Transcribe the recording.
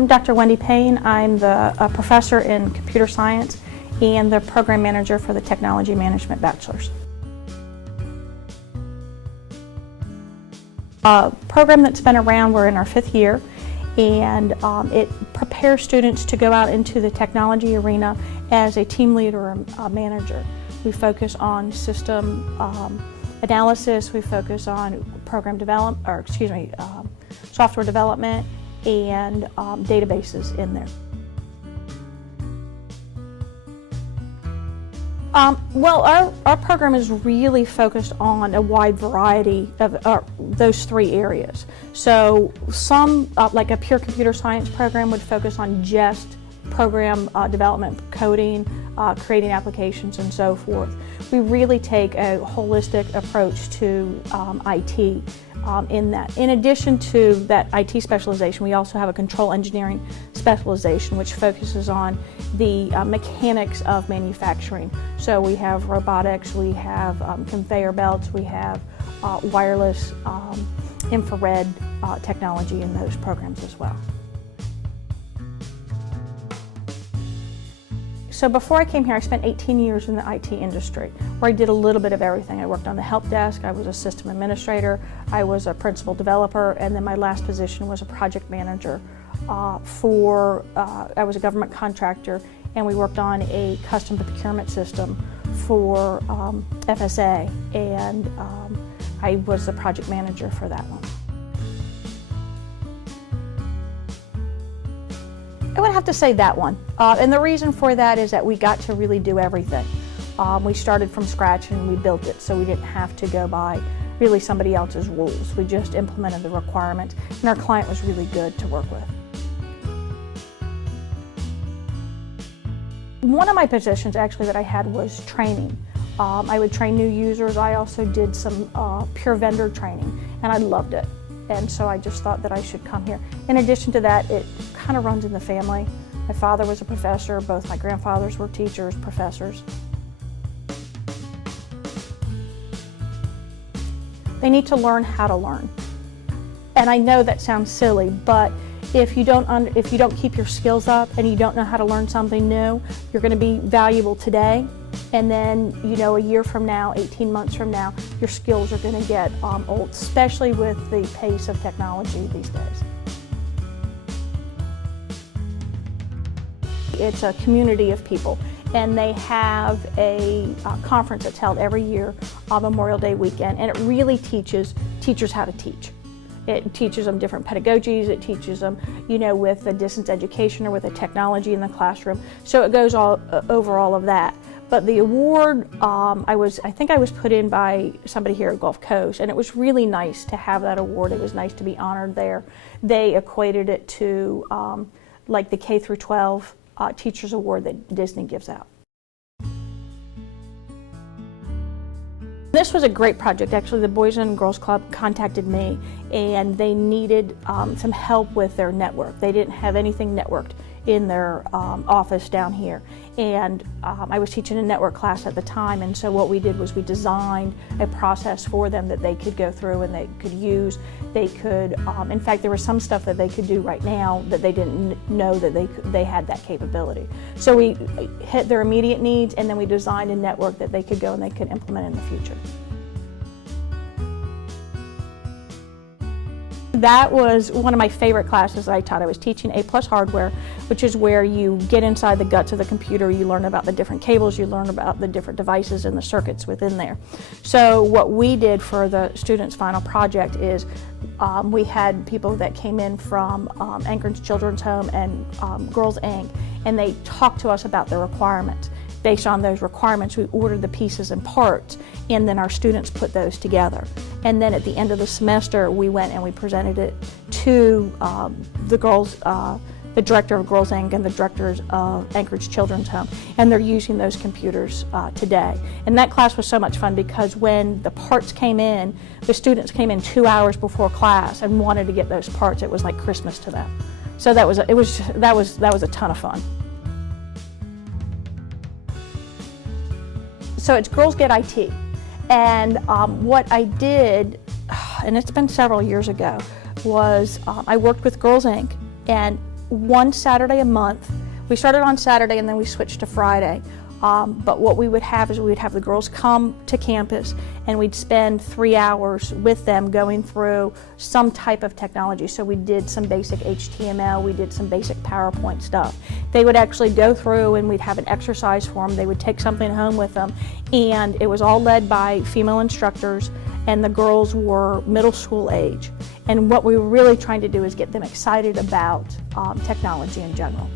I'm Dr. Wendy Payne. I'm the professor in computer science and the program manager for the Technology Management Bachelor's. A program that's been around, we're in our 5th year, and it prepares students to go out into the technology arena as a team leader or a manager. We focus on system analysis, we focus on program development, or software development, and databases in there. Well, our program is really focused on a wide variety of those 3 areas. So some, like a pure computer science program, would focus on just program development, coding, creating applications, and so forth. We really take a holistic approach to IT in that. In addition to that IT specialization, we also have a control engineering specialization, which focuses on the mechanics of manufacturing. So we have robotics, we have conveyor belts, we have wireless, infrared technology in those programs as well. So before I came here, I spent 18 years in the IT industry, where I did a little bit of everything. I worked on the help desk, I was a system administrator, I was a principal developer, and then my last position was a project manager I was a government contractor, and we worked on a custom procurement system for FSA, and I was the project manager for that one. I would have to say that one, and the reason for that is that we got to really do everything. We started from scratch and we built it, so we didn't have to go by really somebody else's rules. We just implemented the requirements, and our client was really good to work with. One of my positions actually that I had was training. I would train new users. I also did some pure vendor training, and I loved it. And so I just thought that I should come here. In addition to that, it kind of runs in the family. My father was a professor, both my grandfathers were teachers, professors. They need to learn how to learn. And I know that sounds silly, but if you don't keep your skills up and you don't know how to learn something new, you're going to be valuable today, and then, you know, a year from now, 18 months from now, your skills are going to get old, especially with the pace of technology these days. It's a community of people, and they have a conference that's held every year on Memorial Day weekend, and it really teaches teachers how to teach. It teaches them different pedagogies, it teaches them, you know, with the distance education or with the technology in the classroom. So it goes over all of that. But the award, I think I was put in by somebody here at Gulf Coast, and it was really nice to have that award. It was nice to be honored there. They equated it to like the K through 12 Teachers Award that Disney gives out. This was a great project. Actually, the Boys and Girls Club contacted me, and they needed some help with their network. They didn't have anything networked in their office down here, and I was teaching a network class at the time, and so what we did was we designed a process for them that they could go through and they could use. They could, in fact, there was some stuff that they could do right now that they didn't know that they had that capability. So we hit their immediate needs, and then we designed a network that they could go and they could implement in the future. That was one of my favorite classes that I taught. I was teaching A+ hardware, which is where you get inside the guts of the computer, you learn about the different cables, you learn about the different devices and the circuits within there. So what we did for the students' final project is we had people that came in from Anchorage Children's Home and Girls Inc., and they talked to us about their requirements. Based on those requirements, we ordered the pieces and parts, and then our students put those together. And then at the end of the semester, we went and we presented it to the director of Girls Inc. and the directors of Anchorage Children's Home, and they're using those computers today. And that class was so much fun because when the parts came in, the students came in 2 hours before class and wanted to get those parts. It was like Christmas to them. So that was a ton of fun. So it's Girls Get IT, and what I did, and it's been several years ago, was I worked with Girls Inc., and one Saturday a month. We started on Saturday and then we switched to Friday. But what we would have is we would have the girls come to campus and we'd spend 3 hours with them going through some type of technology. So we did some basic HTML, we did some basic PowerPoint stuff. They would actually go through and we'd have an exercise for them. They would take something home with them, and it was all led by female instructors, and the girls were middle school age. And what we were really trying to do is get them excited about technology in general.